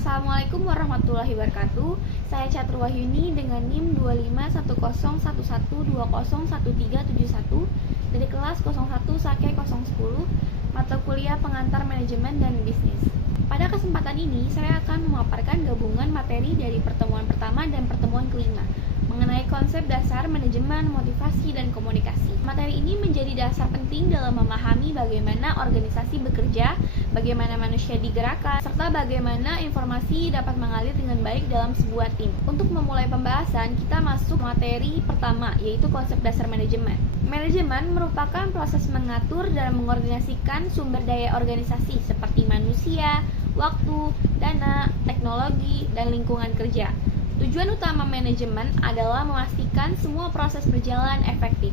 Assalamualaikum warahmatullahi wabarakatuh. Saya Catur Wahyuni dengan NIM 251011201371 dari kelas 01 Sake 010 mata kuliah pengantar manajemen dan bisnis. Pada kesempatan ini saya akan memaparkan gabungan materi dari pertemuan pertama dan pertemuan kelima mengenai konsep dasar manajemen, motivasi, dan komunikasi. Materi ini menjadi dasar penting dalam memahami bagaimana organisasi bekerja, bagaimana manusia digerakkan, serta bagaimana informasi dapat mengalir dengan baik dalam sebuah tim. Untuk memulai pembahasan, kita masuk materi pertama, yaitu konsep dasar manajemen. Manajemen merupakan proses mengatur dan mengordinasikan sumber daya organisasi seperti manusia, waktu, dana, teknologi, dan lingkungan kerja. Tujuan utama manajemen adalah memastikan semua proses berjalan efektif.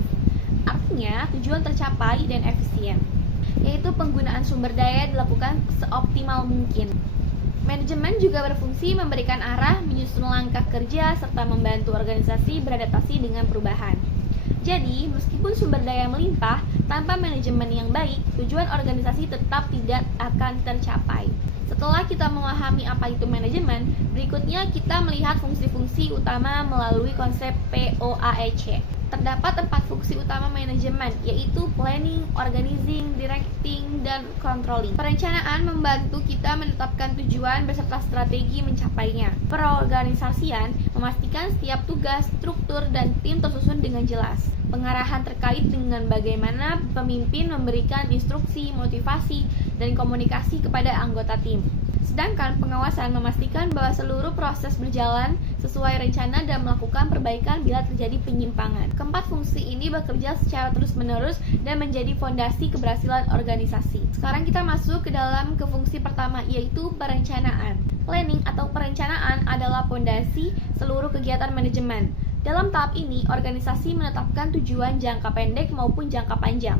Artinya, tujuan tercapai dan efisien, yaitu penggunaan sumber daya dilakukan seoptimal mungkin. Manajemen juga berfungsi memberikan arah, menyusun langkah kerja, serta membantu organisasi beradaptasi dengan perubahan. Jadi, meskipun sumber daya melimpah, tanpa manajemen yang baik, tujuan organisasi tetap tidak akan tercapai. Setelah kita memahami apa itu manajemen, berikutnya kita melihat fungsi-fungsi utama melalui konsep POAEC. Terdapat 4 fungsi utama manajemen, yaitu planning, organizing, directing, dan controlling. Perencanaan membantu kita menetapkan tujuan beserta strategi mencapainya. Perorganisasian memastikan setiap tugas, struktur, dan tim tersusun dengan jelas. Pengarahan terkait dengan bagaimana pemimpin memberikan instruksi, motivasi, dan komunikasi kepada anggota tim. Sedangkan pengawasan memastikan bahwa seluruh proses berjalan sesuai rencana dan melakukan perbaikan bila terjadi penyimpangan. Keempat fungsi ini bekerja secara terus-menerus dan menjadi fondasi keberhasilan organisasi. Sekarang kita masuk ke fungsi pertama, yaitu perencanaan. Planning atau perencanaan adalah fondasi seluruh kegiatan manajemen. Dalam tahap ini, organisasi menetapkan tujuan jangka pendek maupun jangka panjang.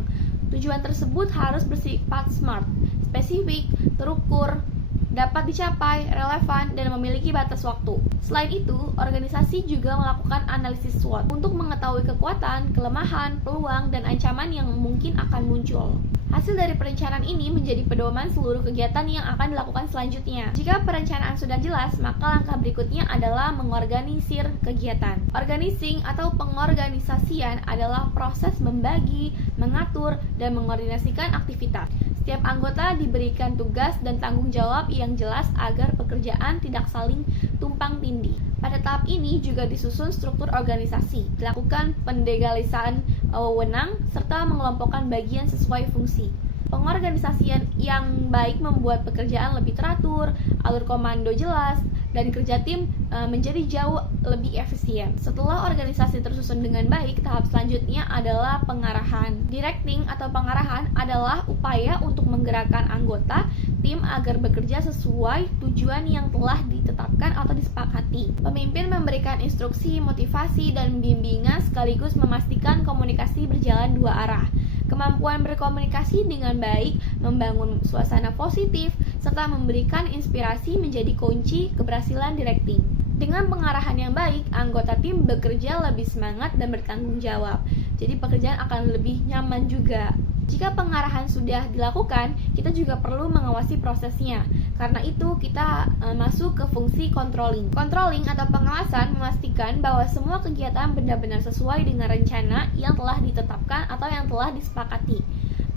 Tujuan tersebut harus bersifat SMART, spesifik, terukur, dapat dicapai, relevan, dan memiliki batas waktu. Selain itu, organisasi juga melakukan analisis SWOT untuk mengetahui kekuatan, kelemahan, peluang, dan ancaman yang mungkin akan muncul. Hasil dari perencanaan ini menjadi pedoman seluruh kegiatan yang akan dilakukan selanjutnya. Jika perencanaan sudah jelas, maka langkah berikutnya adalah mengorganisir kegiatan. Organizing atau pengorganisasian adalah proses membagi, mengatur, dan mengordinasikan aktivitas. Setiap anggota diberikan tugas dan tanggung jawab yang jelas agar pekerjaan tidak saling tumpang tindih. Pada tahap ini juga disusun struktur organisasi, dilakukan pendelegasian wewenang, serta mengelompokkan bagian sesuai fungsi. Pengorganisasian yang baik membuat pekerjaan lebih teratur, alur komando jelas, dan kerja tim menjadi jauh lebih efisien. Setelah organisasi tersusun dengan baik, tahap selanjutnya adalah pengarahan. Directing atau pengarahan adalah upaya untuk menggerakkan anggota tim agar bekerja sesuai tujuan yang telah ditetapkan atau disepakati. Pemimpin memberikan instruksi, motivasi, dan bimbingan sekaligus memastikan komunikasi berjalan dua arah. Kemampuan berkomunikasi dengan baik, membangun suasana positif, serta memberikan inspirasi menjadi kunci keberhasilan directing. Dengan pengarahan yang baik, anggota tim bekerja lebih semangat dan bertanggung jawab. Jadi pekerjaan akan lebih nyaman juga. Jika pengarahan sudah dilakukan, kita juga perlu mengawasi prosesnya. Karena itu, kita masuk ke fungsi controlling. Controlling atau pengawasan memastikan bahwa semua kegiatan benar-benar sesuai dengan rencana yang telah ditetapkan atau yang telah disepakati.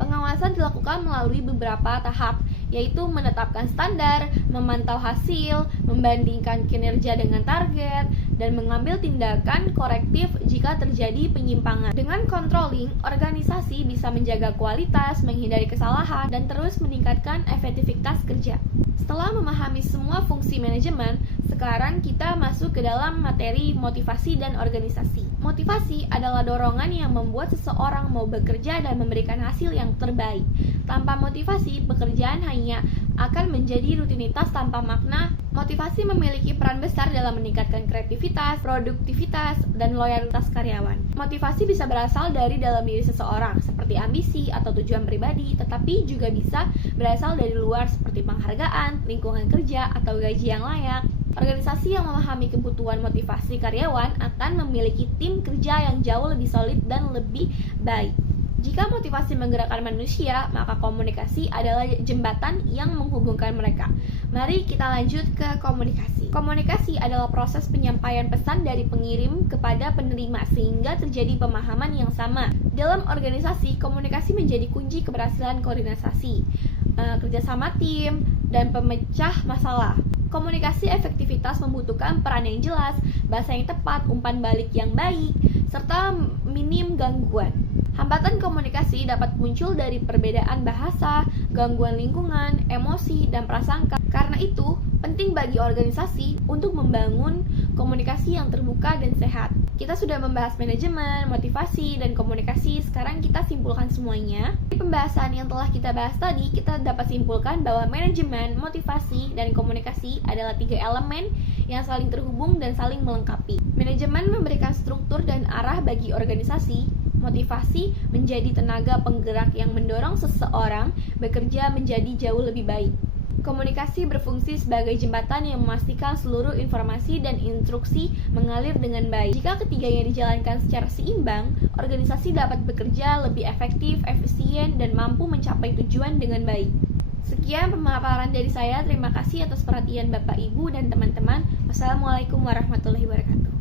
Pengawasan dilakukan melalui beberapa tahap, yaitu menetapkan standar, memantau hasil, membandingkan kinerja dengan target, dan mengambil tindakan korektif jika terjadi penyimpangan. Dengan controlling, organisasi bisa menjaga kualitas, menghindari kesalahan, dan terus meningkatkan efektivitas kerja. Setelah memahami semua fungsi manajemen, sekarang kita masuk ke dalam materi motivasi dan organisasi. Motivasi adalah dorongan yang membuat seseorang mau bekerja dan memberikan hasil yang terbaik. Tanpa motivasi, pekerjaan hanya akan menjadi rutinitas tanpa makna. Motivasi memiliki peran besar dalam meningkatkan kreativitas, produktivitas, dan loyalitas karyawan. Motivasi bisa berasal dari dalam diri seseorang, seperti ambisi atau tujuan pribadi, tetapi juga bisa berasal dari luar seperti penghargaan, lingkungan kerja, atau gaji yang layak. Organisasi yang memahami kebutuhan motivasi karyawan akan memiliki tim kerja yang jauh lebih solid dan lebih baik. Jika motivasi menggerakkan manusia, maka komunikasi adalah jembatan yang menghubungkan mereka. Mari kita lanjut ke komunikasi. Komunikasi adalah proses penyampaian pesan dari pengirim kepada penerima sehingga terjadi pemahaman yang sama. Dalam organisasi, komunikasi menjadi kunci keberhasilan koordinasi, kerjasama tim, dan pemecah masalah. Komunikasi efektivitas membutuhkan peran yang jelas, bahasa yang tepat, umpan balik yang baik, serta minim gangguan. Hambatan komunikasi dapat muncul dari perbedaan bahasa, gangguan lingkungan, emosi, dan prasangka. Karena itu, penting bagi organisasi untuk membangun komunikasi yang terbuka dan sehat. Kita sudah membahas manajemen, motivasi, dan komunikasi. Sekarang kita simpulkan semuanya. Di pembahasan yang telah kita bahas tadi, kita dapat simpulkan bahwa manajemen, motivasi, dan komunikasi adalah 3 elemen yang saling terhubung dan saling melengkapi. Manajemen memberikan struktur dan arah bagi organisasi. Motivasi menjadi tenaga penggerak yang mendorong seseorang bekerja menjadi jauh lebih baik. Komunikasi berfungsi sebagai jembatan yang memastikan seluruh informasi dan instruksi mengalir dengan baik. Jika ketiganya dijalankan secara seimbang, organisasi dapat bekerja lebih efektif, efisien, dan mampu mencapai tujuan dengan baik. Sekian pemaparan dari saya. Terima kasih atas perhatian Bapak, Ibu, dan teman-teman. Wassalamualaikum warahmatullahi wabarakatuh.